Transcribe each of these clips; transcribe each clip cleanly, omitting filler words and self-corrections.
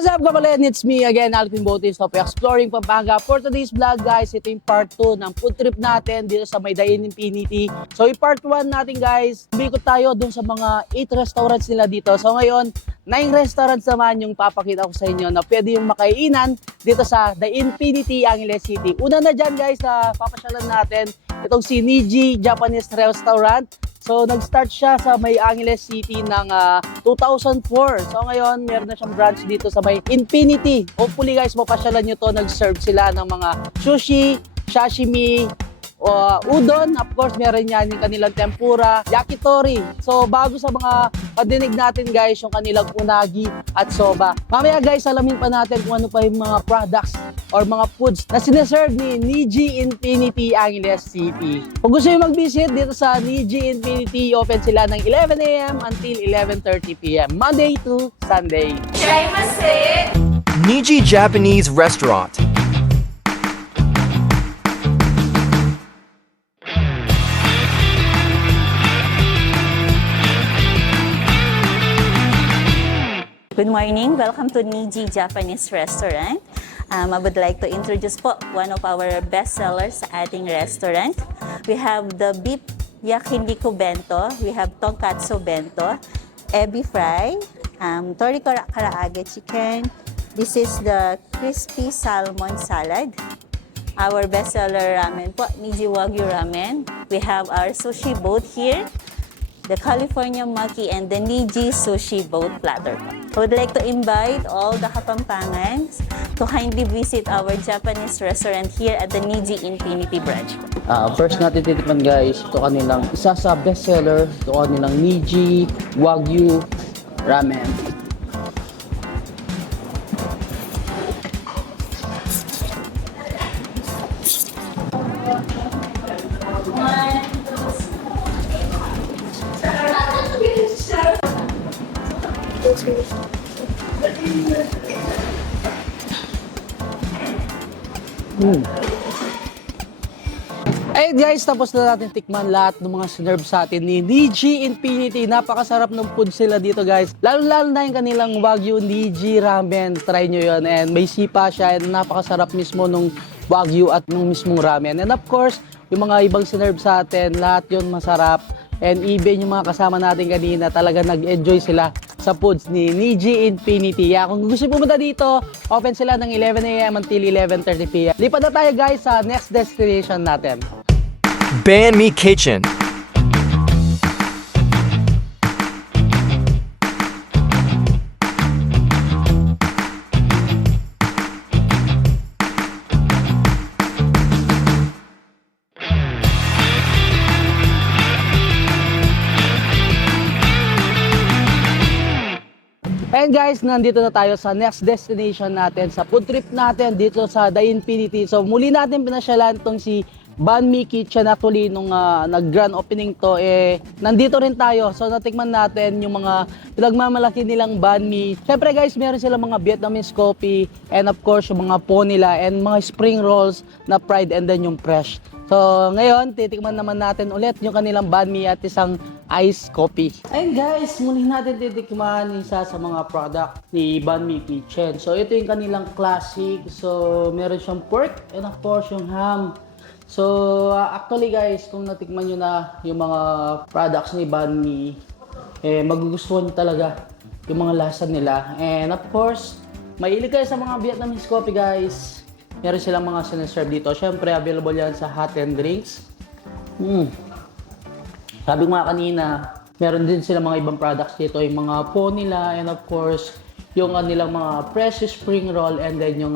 What's up, kapalin? It's me again, Alvin Botis of Exploring Pampanga. For today's vlog, guys, ito yung part 2 ng food trip natin dito sa Maydayin Infinity. So, yung part 1 natin, guys, bikot tayo dun sa mga 8 restaurants nila dito. So, ngayon, 9 restaurants naman yung papakita ko sa inyo na pwede yung makainan dito sa The Infinity, Angeles City. Una na dyan, guys, sa papasyalan natin, itong si Niji Japanese Restaurant. So, nag-start siya sa may Angeles City ng 2004. So, ngayon, meron na siyang branch dito sa may Infinity. Hopefully, guys, mapasyalan nyo to. Nag-serve sila ng mga sushi, sashimi, udon. Of course, meron yan yung kanilang tempura, yakitori. So, bago sa mga padinig natin, guys, yung kanilang unagi at soba. Mamaya, guys, alamin pa natin kung ano pa yung mga products or mga foods na sineserve ni Niji Infinity Angeles City. Kung gusto nyo mag-visit dito sa Niji Infinity, open sila ng 11 a.m. until 11:30 p.m. Monday to Sunday. Niji Japanese Restaurant. Good morning. Welcome to Niji Japanese Restaurant. I would like to introduce po one of our best sellers sa ating restaurant. We have the beef yakiniku bento, we have tonkatsu bento, ebi fry, tori karaage chicken. This is the crispy salmon salad. Our best seller ramen po, Niji Wagyu ramen. We have our sushi boat here, the California Maki and the Niji Sushi Boat Platter. I would like to invite all the Kapampangans to kindly visit our Japanese restaurant here at the Niji Infinity branch. First natin titikman, guys, ito kanilang isa sa bestseller, ito kanilang Niji Wagyu ramen. Ayun, guys, tapos na natin tikman lahat ng mga sinerve sa atin ni Niji Infinity. Napakasarap ng food sila dito, guys. Lalo-lalo na yung kanilang Wagyu Niji ramen. Try nyo yun. And may sipa siya. And napakasarap mismo nung Wagyu at nung mismong ramen. And of course, yung mga ibang sinerve sa atin, lahat yun masarap. And even yung mga kasama natin kanina, talaga nag-enjoy sila sa foods ni Niji Infinity. Kung gusto pumunta dito, open sila ng 11 a.m. until 11:30 p.m. Lipat na tayo, guys, sa next destination natin. Banh Mi Kitchen. And guys, nandito na tayo sa next destination natin, sa food trip natin dito sa The Infinity. So muli natin pinasyalan tong si Banh Mi Kitchen. Actually, nung nag-grand opening to, nandito rin tayo. So natikman natin yung mga pinagmamalaki nilang banh mi. Siyempre, guys, meron silang mga Vietnamese coffee and of course yung mga po nila and mga spring rolls na fried and then yung fresh. So ngayon, titikman naman natin ulit yung kanilang banh mi at isang iced coffee. Ayun, guys, muli natin titikman isa sa mga product ni Banh Mi Kitchen. So ito yung kanilang classic. So meron siyang pork and of course yung ham. So, actually, guys, kung natikman nyo na yung mga products ni Banh Mi, magugustuhan nyo talaga yung mga lasa nila. And of course, mahilig kayo sa mga Vietnamese coffee, guys. Meron silang mga sineserve dito. Siyempre, available yan sa hot and drinks. Sabi ko nga kanina, meron din silang mga ibang products dito. Yung mga po nila and of course, yung nilang mga fresh spring roll and then yung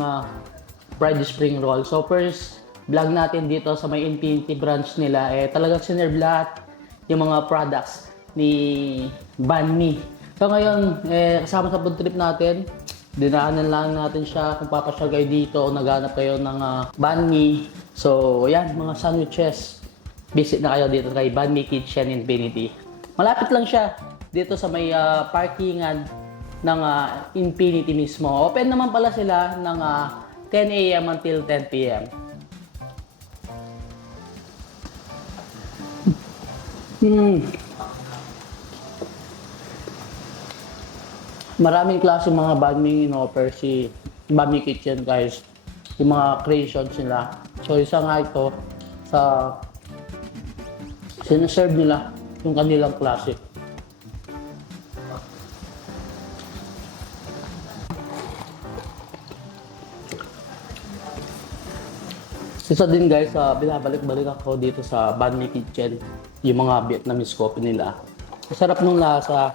fried spring roll. So, first vlog natin dito sa may Infinity branch nila, talagang sinerve lahat yung mga products ni Banh Mi. So ngayon, kasama sa food trip natin, dinaanan lang natin siya kung papasyal kayo dito o naghanap kayo ng Banh Mi. So yan, mga sandwiches. Visit na kayo dito kay Banh Mi Kitchen Infinity. Malapit lang siya dito sa may parkingan ng Infinity mismo. Open naman pala sila ng 10 a.m. until 10 p.m. Maraming klase mga banh mi in-offer si Banh Mi Kitchen guys. Yung mga creations nila. So isa nga ito sa sinaserve nila yung kanilang klase. Isa din guys, binabalik-balik ako dito sa Banh Mi Kitchen, yung mga Vietnamese coffee nila. Masarap nung lasa.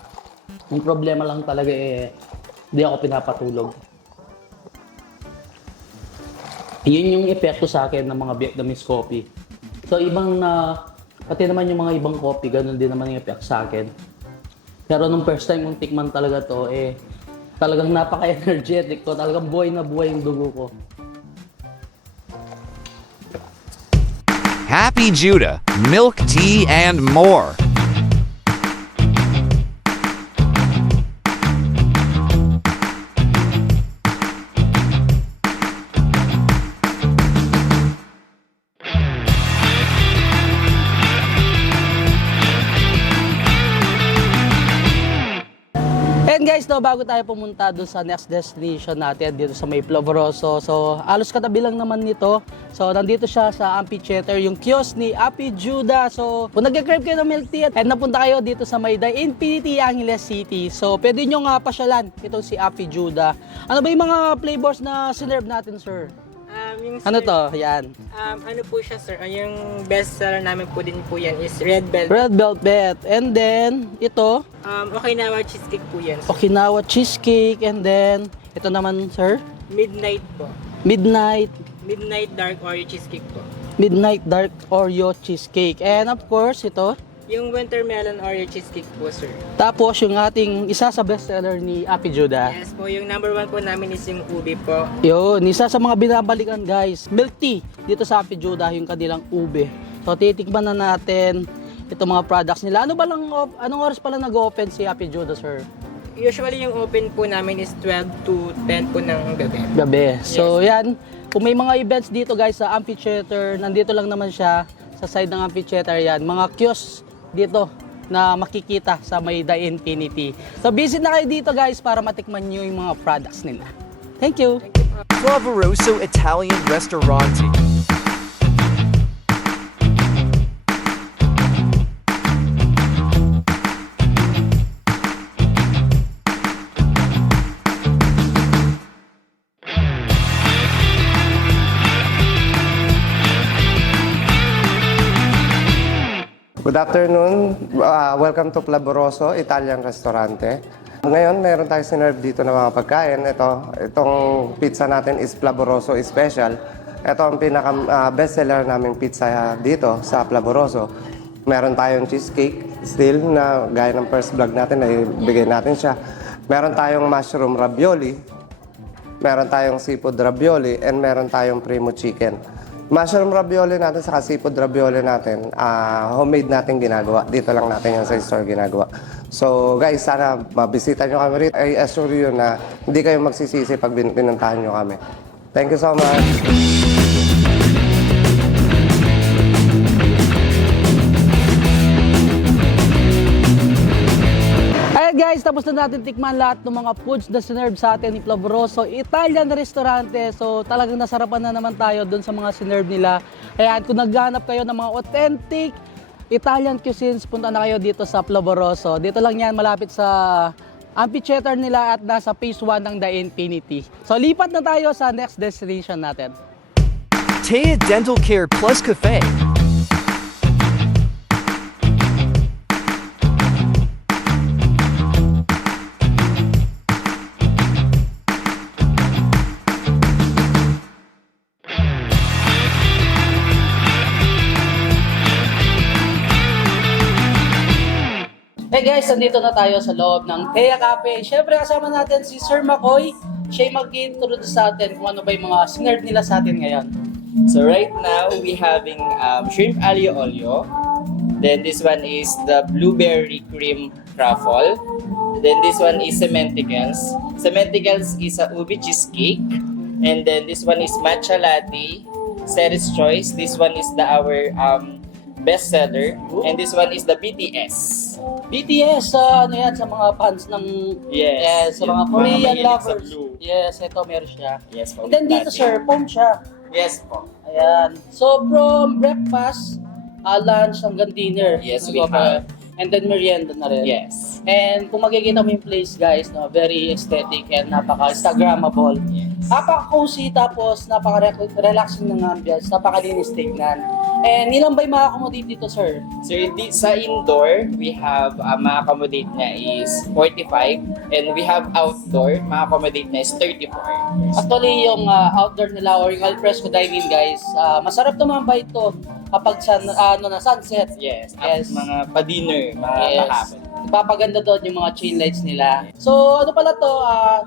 Yung problema lang talaga hindi ako pinapatulog. Yun yung epekto sa akin ng mga Vietnamese coffee. So pati naman yung mga ibang coffee, ganun din naman yung epekto sa akin. Pero nung first time kong tikman talaga to, talagang napaka-energetic ko. Talagang buhay na buhay yung dugo ko. Happy Judah, milk tea, and more. And guys, bago tayo pumunta doon sa next destination natin dito sa May Floboroso. So, alos katabi lang naman nito. So, nandito siya sa amphitheater, yung kiosk ni Happy Judah. So, kung nag-crave kayo ng milk tea at napunta kayo dito sa May The Infinity Angeles City. So, pwede nyo nga pasyalan itong si Happy Judah. Ano ba yung mga flavors na sinerve natin, sir? Ano to? Yan. Ano po siya, sir? Yung best seller namin po din po yan is Red Velvet. Red Velvet. And then, ito, Okinawa cheesecake po yan, sir. Okinawa Cheesecake. And then, ito naman, sir, Midnight po. Midnight. Midnight Dark Oreo cheesecake po. Midnight Dark Oreo Cheesecake. And of course, ito. Yung Winter Melon Oreo cheesecake po, sir. Tapos, yung ating isa sa bestseller ni Happy Judah. Yes po, yung number 1 po namin is yung ube po. Yun, isa sa mga binabalikan guys. Milk tea dito sa Happy Judah, yung kanilang ube. So, titikman na natin itong mga products nila. Anong oras pala nag-open si Happy Judah, sir? Usually yung open po namin is 12 to 10 po ng gabi. Gabi. So, yan. Kung may mga events dito guys sa amphitheater, nandito lang naman siya sa side ng amphitheater yan. Mga kiosks dito na makikita sa May The Infinity. So, visit na kayo dito guys para matikman nyo yung mga products nila. Thank you! Flavoroso Italian Restaurante. Good afternoon. Welcome to Flaboroso Italian Restaurante. Ngayon, meron tayo sinerve dito ng mga pagkain. Itong pizza natin is Flaboroso Special. Ito ang pinaka bestseller naming pizza dito sa Flaboroso. Meron tayong cheesecake still na gaya ng first vlog natin na ibigay natin siya. Meron tayong mushroom ravioli. Meron tayong seafood ravioli and meron tayong primo chicken. Mushroom ravioli natin sa seafood ravioli natin, homemade natin ginagawa. Dito lang natin yung sa store ginagawa. So guys, sana mabisita nyo kami rito. I assure you na hindi kayo magsisisi pag pinuntahan nyo kami. Thank you so much. Alright guys, tapos na natin tikman lahat ng mga foods na sinerve sa atin ni Flaboroso Italian Restaurante. So talagang nasarapan na naman tayo doon sa mga sinerve nila. Kaya kung naghahanap kayo ng mga authentic Italian cuisines, punta na kayo dito sa Flaboroso. Dito lang yan, malapit sa amphitheater nila at nasa phase 1 ng The Infinity. So lipat na tayo sa next destination natin. Taya Dental Care Plus Cafe. Hey guys, nandito na tayo sa loob ng Taya Cafe. Siyempre kasama natin si Sir McCoy. Siya mag-introduce sa atin kung ano ba yung mga sinerve nila sa atin ngayon. So right now we having shrimp aglio olio. Then this one is the blueberry cream truffle. Then this one is cementicals. Cementicals is a ubi cheesecake. And then this one is matcha latte, Ceres choice. This one is our best seller. And this one is the BTS. BTS, ano yan, sa mga fans ng, Yes, sa yung mga mga Korean mahilig sa lovers. blue. Yes, ito meron siya. Yes po. And then dito sir, foam siya. Yes po. Ayan. So from breakfast, lunch hanggang dinner. Yes, Ano we ba? have. And then merienda na rin. Yes. And kung makikita mo yung place guys, no, very aesthetic and napaka-instagrammable. Yes. Napaka-cozy tapos napaka-relaxing ng ambience, napakalinis tignan. And ilan ba yung ma-accommodate dito sir? So sa indoor, we have ma-accommodate na is 45 and we have outdoor, ma-accommodate na is 34. Actually, yung outdoor nila or yung alfresco dining guys, masarap tumambay ito kapag sunset. Yes. Yes. At mga pa-dinner, mga Yes. mahapon. Papaganda doon yung mga chain lights nila. So, ano pala to?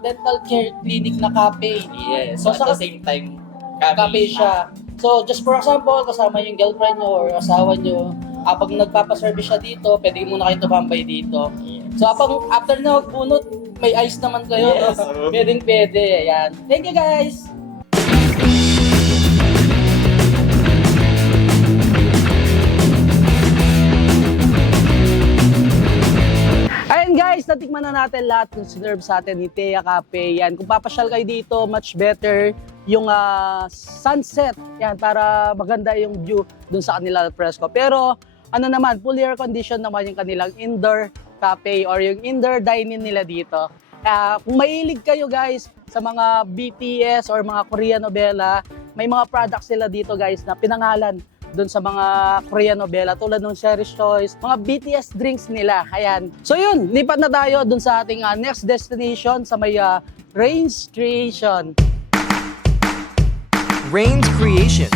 Dental care clinic na cafe. Yes. So, So, at sa the same time, cafe siya. So, just for example, kasama yung girlfriend nyo or asawa nyo, pag nagpapaservice siya dito, pwede muna kayo tumambay dito. Yes. So, after na magbunot, may ice naman kayo. Yes. Pwedeng-pwede. Ayan. Thank you guys! Ayun guys, natikman na natin lahat ng sinerve sa atin ni Thea Cafe. Yan, kung papasyal kayo dito, much better yung sunset. Yan, para maganda yung view dun sa kanila alfresco. Pero ano naman, fully air condition naman yung kanilang indoor cafe or yung indoor dining nila dito. Kung mahilig kayo guys sa mga BTS or mga Korean novela, may mga products sila dito guys na pinangalan doon sa mga Korean novela tulad ng Cherry's Choice, mga BTS drinks nila. Ayan. So yun, lipat na tayo doon sa ating next destination sa may Rains Creation. Rain's Creation.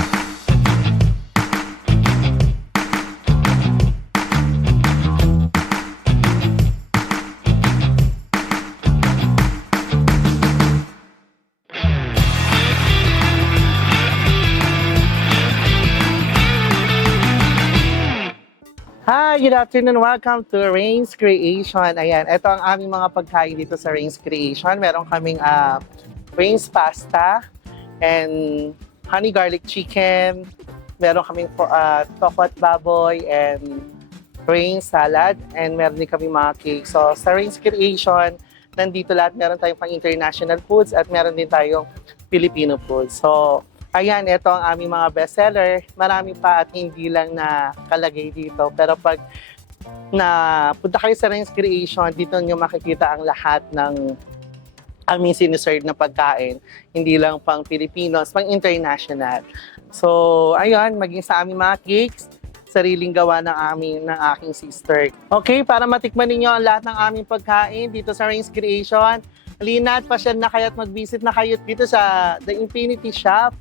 Hi, good afternoon. Welcome to Rains Creation. Ayan, ito ang aming mga pagkain dito sa Rains Creation. Meron kaming Rains pasta and honey garlic chicken. Meron kaming tokot baboy and Rains salad. And meron din kaming mga cake. So sa Rains Creation, nandito lahat. Meron tayong pang international foods at meron din tayong Filipino foods. So ayan, ito ang aming mga bestseller. Marami pa at hindi lang nakalagay dito. Pero pag punta kayo sa Rains Creation, dito nyo makikita ang lahat ng aming sinuserve na pagkain. Hindi lang pang Pilipinos, pang international. So, ayun, maging sa aming mga cakes, sariling gawa ng aking sister. Okay, para matikman ninyo ang lahat ng aming pagkain dito sa Rains Creation, halina at pasyal na kayo at mag-visit na kayo dito sa The Infinity Shop.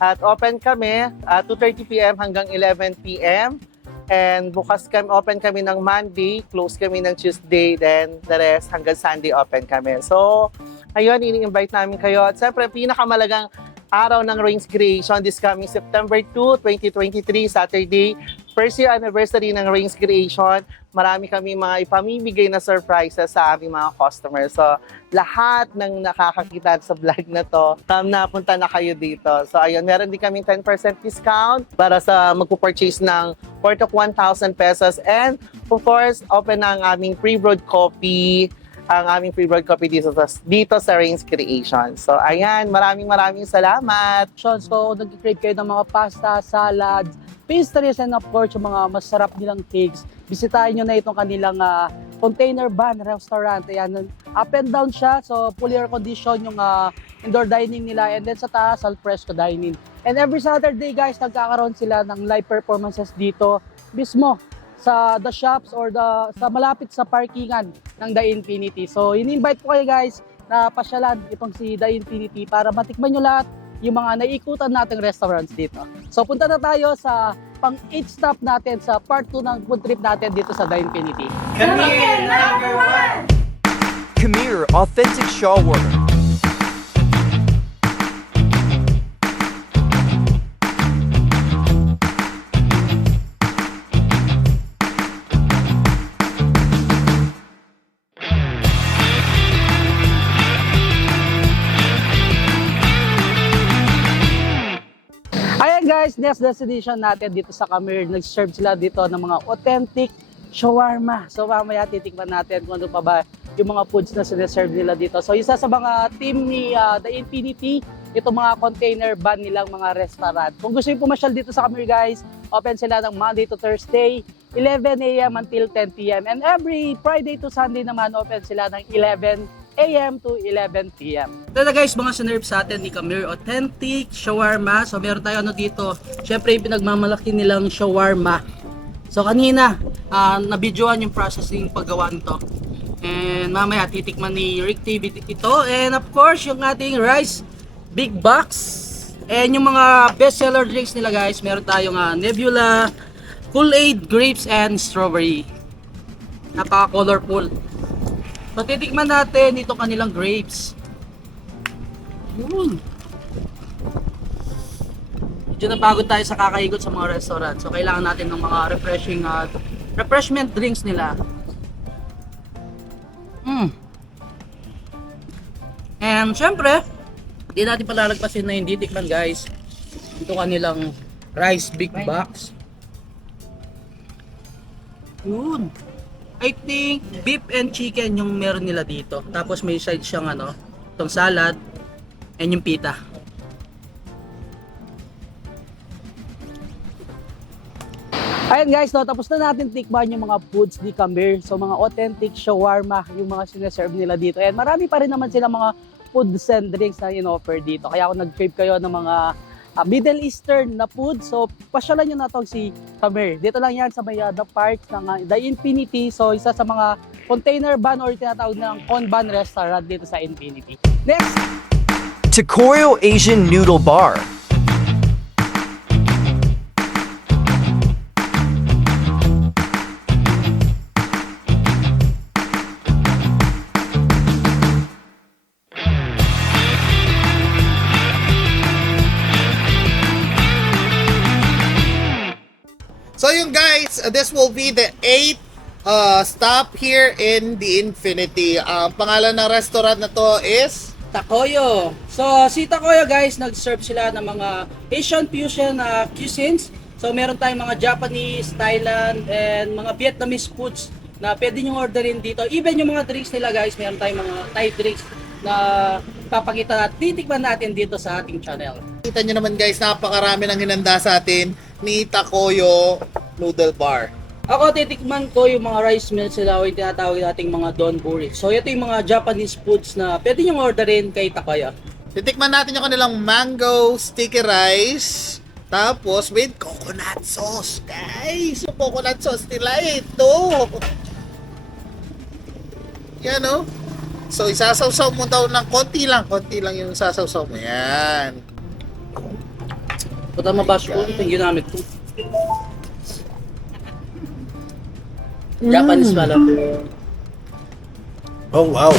At open kami 2:30 p.m. hanggang 11 p.m. And open kami ng Monday, close kami ng Tuesday, then the rest hanggang Sunday open kami. So, ayun, ini-invite namin kayo. At siyempre, pinakamalagang araw ng Rains Creation this coming September 2, 2023, Saturday, first year anniversary ng Rains Creation. Marami kami mga ipamimigay na surprises sa aming mga customers. So, lahat ng nakakakita sa vlog na to, napunta na kayo dito. So, ayun, meron din kaming 10% discount para sa magpo-purchase ng 4 to 1,000 pesos. And, of course, open na ang aming pre-brewed coffee, dito sa Rains Creation. So, ayan, maraming salamat. So, nag-crave kayo ng mga pasta, salads, pastries, and of course, yung mga masarap nilang cakes. Bisitahin nyo na itong kanilang container van restaurant. Ayan, up and down siya. So, fully air condition yung indoor dining nila. And then sa taas, alfresco dining. And every Saturday, guys, nagkakaroon sila ng live performances dito mismo sa the shops or sa malapit sa parkingan ng The Infinity. So, in-invite po kayo guys na pasyalan itong si The Infinity para matikman nyo lahat yung mga naiikutan nating restaurants dito. So, punta na tayo sa pang-8 stop natin sa part 2 ng food trip natin dito sa The Infinity. Khmer Authentic Shawarma. Ayan guys, next destination natin dito sa Khmer. Nag-serve sila dito ng mga authentic shawarma. So mamaya titikman natin kung ano pa ba yung mga foods na sinaserve nila dito. So isa sa mga team ni The Infinity, itong mga container van nilang mga restaurant. Kung gusto nyo pumasyal dito sa Camir guys, open sila ng Monday to Thursday, 11 a.m. until 10 p.m. And every Friday to Sunday naman, open sila ng 11 a.m. to 11 p.m. Ito na guys, mga sinerve sa atin ni Camir Authentic Shawarma. So meron tayo ano dito, syempre yung pinagmamalaki nilang shawarma. So kanina, nabidyoan yung processing paggawa nito. And mamaya titikman ni Rick TV ito. And of course, yung ating rice big box. And yung mga bestseller drinks nila guys, meron tayong Nebula, Kool-Aid, grapes, and strawberry. Napaka-colorful. So titikman natin itong kanilang grapes. Yun. Medyo napagod tayo sa kakaikot sa mga restaurant. So kailangan natin ng mga refreshment drinks nila. And syempre, hindi natin palalagpasin na hindi tikman guys. Ito kanilang rice big box. Yun. I think beef and chicken yung meron nila dito. Tapos may side siyang itong salad and yung pita. Ayan guys, no, tapos na natin tikman yung mga foods ni Camir. So mga authentic shawarma yung mga sinaserve nila dito. And marami pa rin naman sila mga foods and drinks na in-offer dito. Kaya kung nag-crave kayo ng mga Middle Eastern na food, so pasyalan nyo na itong si Camir. Dito lang yan sa may The Park ng The Infinity. So isa sa mga container van or tinatawag ng Konban restaurant dito sa Infinity. Next! Takoyo Asian Noodle Bar. So yun guys, this will be the 8th stop here in the Infinity. Pangalan ng restaurant na to is Takoyo. So si Takoyo guys, nag-serve sila ng mga Asian fusion cuisines. So meron tayong mga Japanese, Thailand, and mga Vietnamese foods na pwede nyo orderin dito. Even yung mga drinks nila guys, meron tayong mga Thai drinks na papakita at titikman natin dito sa ating channel. Kita nyo naman guys, napakarami ng hinanda sa atin ni Takoyo Noodle Bar. Ako titikman ko yung mga rice meals nila o yung tinatawag nating mga donburi. So ito yung mga Japanese foods na pwede nyo orderin kay Takoyo. Titikman natin yung kanilang mango sticky rice. Tapos with coconut sauce. Guys, yung coconut sauce nila ito. Yan o. So isasawsaw mo daw ng konti lang yung sasawsaw mo. Yan. Puta mabash ko, ito yung ginamit ko. Japanese pala. Oh wow.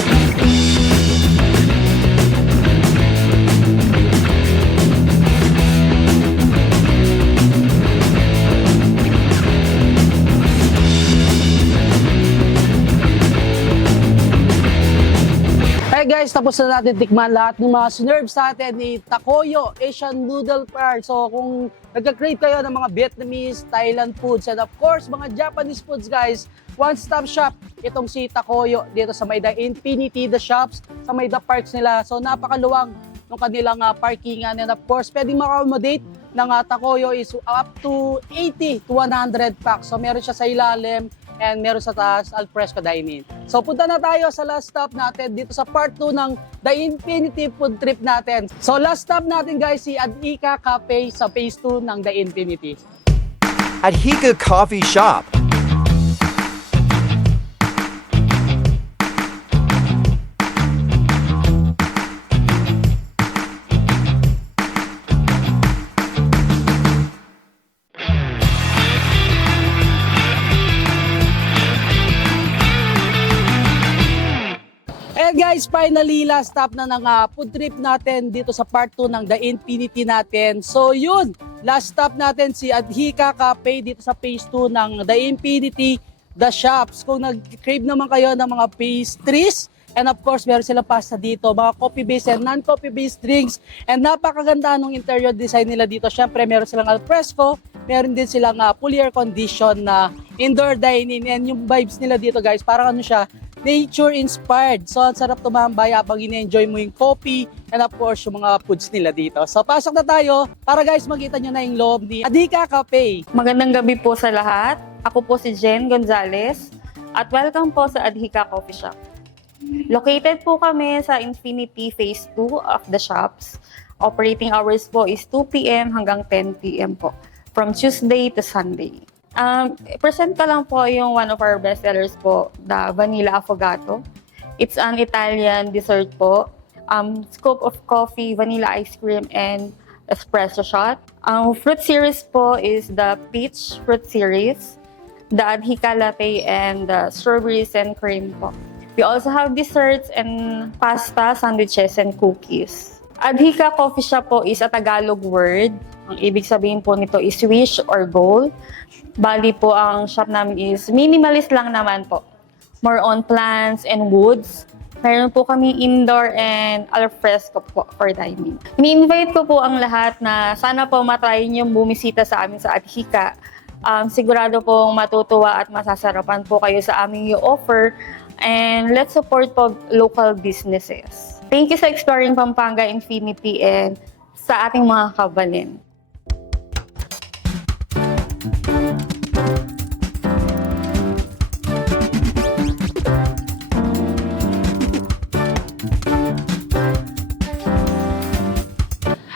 Hey guys, tapos na natin tikman lahat ng mga sinerve sa atin ni Takoyo Asian Noodle Bar. So kung nagka-crave kayo ng mga Vietnamese, Thailand foods, and of course mga Japanese foods guys, one-stop shop itong si Takoyo dito sa may The Infinity, The Shops, sa may The Parks nila. So napakaluwang ng kanilang parkingan, and of course pwedeng ma-accommodate ng Takoyo is up to 80 to 100 packs. So meron siya sa ilalim and meron sa taas al fresco dining. So punta na tayo sa last stop natin dito sa part 2 ng The Infinity food trip natin. So last stop natin guys, si Adhika Cafe sa phase 2 ng The Infinity. Adhika Coffee Shop. And guys, finally, last stop na ng food trip natin dito sa part 2 ng The Infinity natin. So yun, last stop natin si Adhika Cafe dito sa phase 2 ng The Infinity, The Shops. Kung nag-crave naman kayo ng mga pastries, and of course, meron silang pasta dito, mga coffee-based and non-coffee-based drinks. And napakaganda ng interior design nila dito. Syempre, meron silang al fresco, meron din silang fully air condition na indoor dining, and yung vibes nila dito guys, parang ano siya, nature inspired. So ang sarap tumambay habang ine-enjoy mo yung coffee and of course yung mga foods nila dito. So pasok na tayo para guys makita nyo na yung loob ni Adhika Cafe. Magandang gabi po sa lahat. Ako po si Jen Gonzalez at welcome po sa Adhika Coffee Shop. Located po kami sa Infinity Phase 2 of the shops. Operating hours po is 2 p.m. hanggang 10 p.m. po from Tuesday to Sunday. Present ko lang po yung one of our best sellers po, the Vanilla Affogato. It's an Italian dessert po. Scoop of coffee, vanilla ice cream, and espresso shot. Ang fruit series po is the Peach Fruit Series, the Adhika Latte, and the Strawberries and Cream po. We also have desserts and pasta, sandwiches, and cookies. Adhika Coffee Shop po is a Tagalog word. Ang ibig sabihin po nito is wish or goal. Bali po ang shop namin is minimalist lang naman po. More on plants and woods. Meron po kami indoor and alfresco po for dining. Ini-invite ko po ang lahat na sana po matry niyo bumisita sa amin sa Adhika. Sigurado pong matutuwa at masasarapan po kayo sa aming i-offer. And let's support po local businesses. Thank you sa Exploring Pampanga Infinity and sa ating mga kabalin.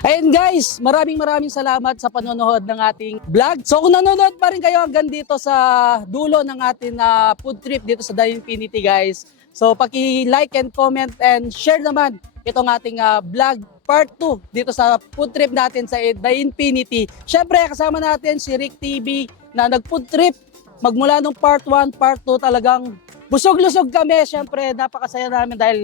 Ayun guys, maraming salamat sa panonood ng ating vlog. So kung nanonood pa rin kayo hanggang dito sa dulo ng ating food trip dito sa The Infinity guys. So paki-like and comment and share naman itong ating vlog part 2 dito sa food trip natin sa The Infinity. Syempre kasama natin si Rick TV na nag-food trip. Magmula nung part 1, part 2 talagang busog-lusog kami. Syempre napakasaya namin dahil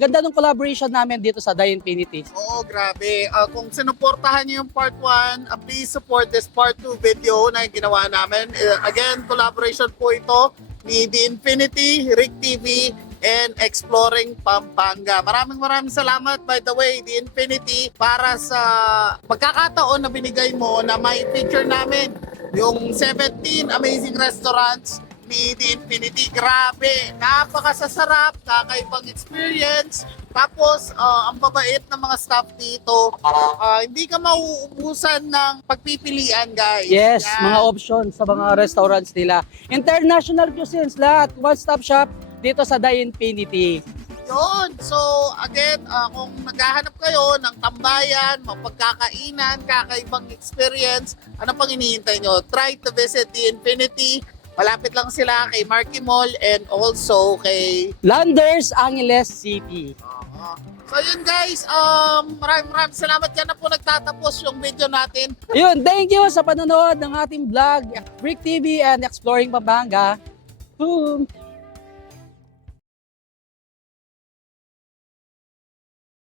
ganda ng collaboration namin dito sa The Infinity. Oo, grabe. Kung sinuportahan niyo yung part 1, please support this part 2 video na ginawa namin. Again, collaboration po ito ni The Infinity, Rick TV, and Exploring Pampanga. Maraming salamat, by the way, The Infinity, para sa pagkakataon na binigay mo na may feature namin yung 17 amazing restaurants ni The Infinity. Grabe, napakasasarap, kakaibang experience. Tapos, ang babait ng mga staff dito. Hindi ka mauubusan ng pagpipilian, guys. Yes, Yan. mga options sa mga restaurants nila. International cuisines lahat, one-stop shop dito sa The Infinity. Yun. So, again, kung naghahanap kayo ng tambayan, mapagkakainan, kakaibang experience, ano pang hinihintay nyo? Try to visit The Infinity. Malapit lang sila kay Marquee Mall and also kay Landers, Angeles City. So yun guys, maraming salamat yan na po nagtatapos yung video natin. Yun, thank you sa panonood ng ating vlog, Rick TV and Exploring Pampanga. Boom!